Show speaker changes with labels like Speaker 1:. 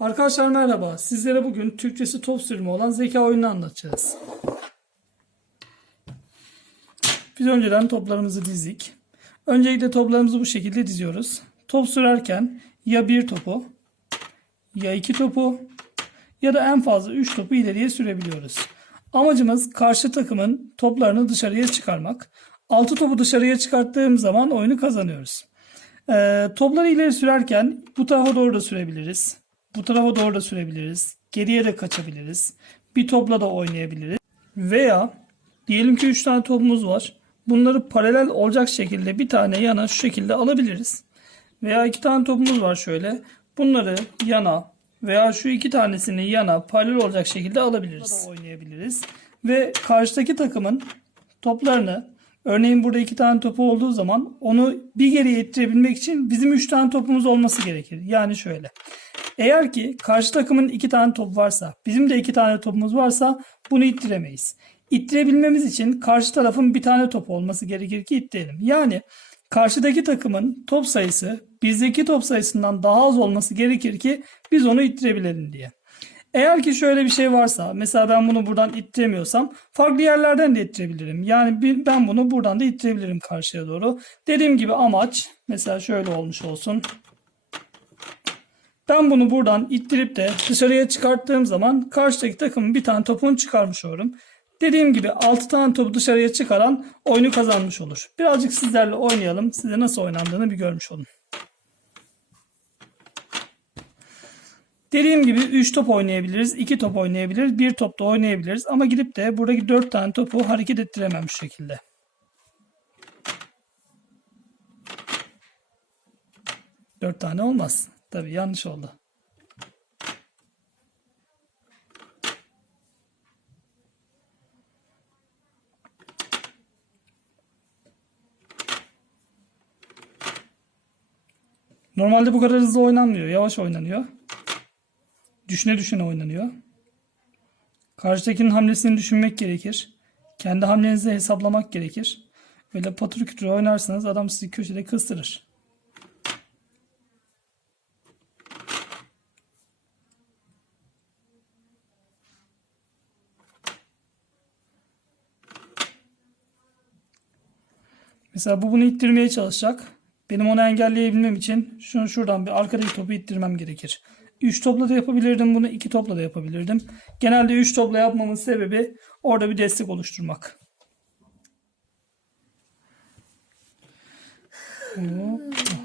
Speaker 1: Arkadaşlar merhaba. Sizlere bugün Türkçesi top sürümü olan zeka oyununu anlatacağız. Biz önceden toplarımızı dizdik. Öncelikle toplarımızı bu şekilde diziyoruz. Top sürerken ya bir topu ya iki topu ya da en fazla üç topu ileriye sürebiliyoruz. Amacımız karşı takımın toplarını dışarıya çıkarmak. Altı topu dışarıya çıkarttığım zaman oyunu kazanıyoruz. Ee, topları ileri sürerken bu tarafa doğru da sürebiliriz. Bu tarafa doğru da sürebiliriz. Geriye de kaçabiliriz. Bir topla da oynayabiliriz. Veya diyelim ki 3 tane topumuz var. Bunları paralel olacak şekilde bir tane yana şu şekilde alabiliriz. Veya iki tane topumuz var şöyle. Bunları yana veya şu iki tanesini yana paralel olacak şekilde alabiliriz. Da oynayabiliriz. Ve karşıdaki takımın toplarını örneğin burada iki tane topu olduğu zaman onu bir geriye ittirebilmek için bizim üç tane topumuz olması gerekir. Yani şöyle. Eğer ki karşı takımın iki tane top varsa, bizim de iki tane topumuz varsa bunu ittiremeyiz. İttirebilmemiz için karşı tarafın bir tane top olması gerekir ki ittirelim. Yani karşıdaki takımın top sayısı bizdeki top sayısından daha az olması gerekir ki biz onu ittirebilelim diye. Eğer ki şöyle bir şey varsa mesela ben bunu buradan ittiremiyorsam farklı yerlerden de ittirebilirim. Yani ben bunu buradan da ittirebilirim karşıya doğru. Dediğim gibi amaç mesela şöyle olmuş olsun. Ben bunu buradan ittirip de dışarıya çıkarttığım zaman karşıdaki takımın bir tane topunu çıkarmış olurum. Dediğim gibi 6 tane topu dışarıya çıkaran oyunu kazanmış olur. Birazcık sizlerle oynayalım. Size nasıl oynandığını bir görmüş olun. Dediğim gibi 3 top oynayabiliriz, 2 top oynayabiliriz, 1 top da oynayabiliriz. Ama gidip de buradaki 4 tane topu hareket ettiremem şu şekilde. Dört tane olmaz. Tabii yanlış oldu. Normalde bu kadar hızlı oynanmıyor. Yavaş oynanıyor. Düşüne düşüne oynanıyor. Karşıdakinin hamlesini düşünmek gerekir. Kendi hamlenizi hesaplamak gerekir. Böyle patır kütür oynarsanız adam sizi köşede kıstırır. Mesela bu bunu ittirmeye çalışacak. Benim onu engelleyebilmem için şunu şuradan bir arkadaki topu ittirmem gerekir. 3 topla da yapabilirdim bunu, 2 topla da yapabilirdim. Genelde 3 topla yapmamın sebebi orada bir destek oluşturmak. Hop.